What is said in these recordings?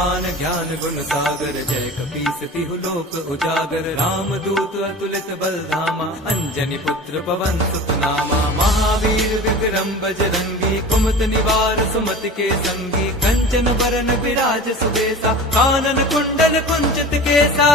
हनुमान ज्ञान गुण सागर, जय कपीस तिहु लोक उजागर। राम दूत अतुलित बल धामा, अंजनी पुत्र पवन सुत नामा। महावीर विक्रम बजरंगी, कुमत निवार सुमति के संगी। कंचन बरन विराज सुबेसा, कानन कुंडल कुंचित केसा।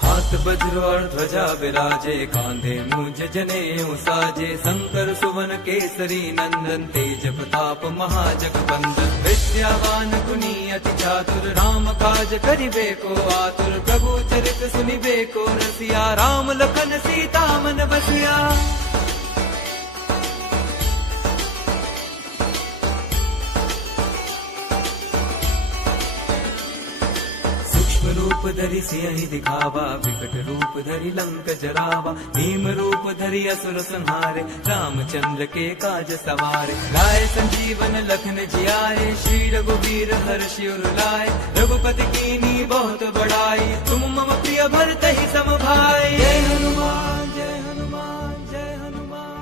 हाथ वज्र और ध्वजा विराजे, कांधे मूंज जनेऊ साजे। शंकर सुवन केसरी नंदन, तेज प्रताप महाजगबंदन। विद्यावान गुणी अति चातुर, राम काज करिबे को आतुर। प्रभु चरित सुनिबे को रसिया, राम लखन सीता मन बसिया। रूप धरि सियहि दिखावा, विकट रूप धरि लंक जरावा। भीम रूप धरि असुर संहारे, रामचंद्र के काज सवारे। लाए संजीवन लखन जियाए, श्री रघुवीर हर्षि उर लाए। रघुपति कीन्ही बहुत बड़ाई, तुम मम प्रिय भरतहि सम भाई। जय हनुमान जय हनुमान जय हनुमान।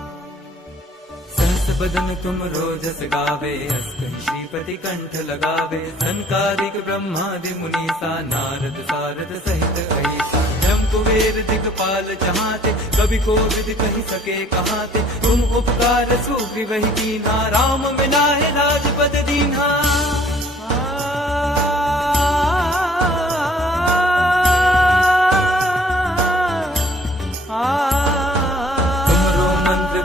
सहस बदन तुम रोजस गावे, अस कहि श्रीपति कंठ लगावे। संकादिक ब्रह्मादि मुनीसा, नारद सारद सहित अहिसा। ब्रह्म कुबेर दिगपाल जहाते, कवि कोविद कहि सके कहाते। तुम उपकार सुग्रीवहि कीन्हा, राम मिलाए राजपद दीन्हा।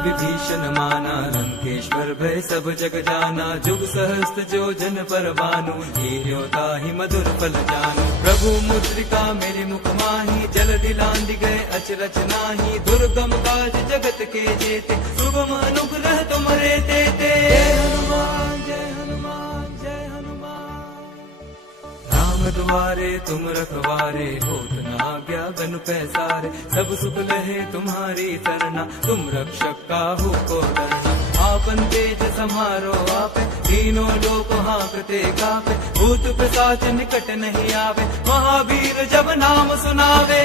विभीषण माना, लंकेश्वर भय सब जग जाना। जुग सहस्त्र जो जन पर भानु, हीरो ताहि मधुर फल जानू। प्रभु मुद्रिका मेरे मुख माही, जल दिलांद गए अचरज नाही। दुर्गम काज जगत के जेते, सुगम अनुग्रह तुम्हारे तेते। जय हनुमान जय हनुमान जय हनुमान। राम द्वारे तुम रखवारे, होत न आज्ञा बन पैसारे। सब सुख लहे तुम्हारी सरना, तुम रक्षक काहू को डरना। आपन तेज समारो आपे, तीनों लोक हांकते कापे। भूत पिशाच निकट नहीं आवे, महावीर जब नाम सुनावे।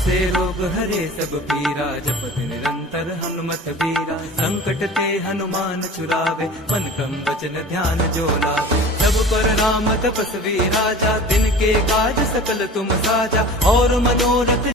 से रोग हरे सब पीरा, जपत निरंतर हनुमत बीरा। संकट ते हनुमान छुरावे, मन क्रम वचन ध्यान जो लावे। सब पर राम तपस्वी राजा, दिन के काज सकल तुम साजा। और मनोरथ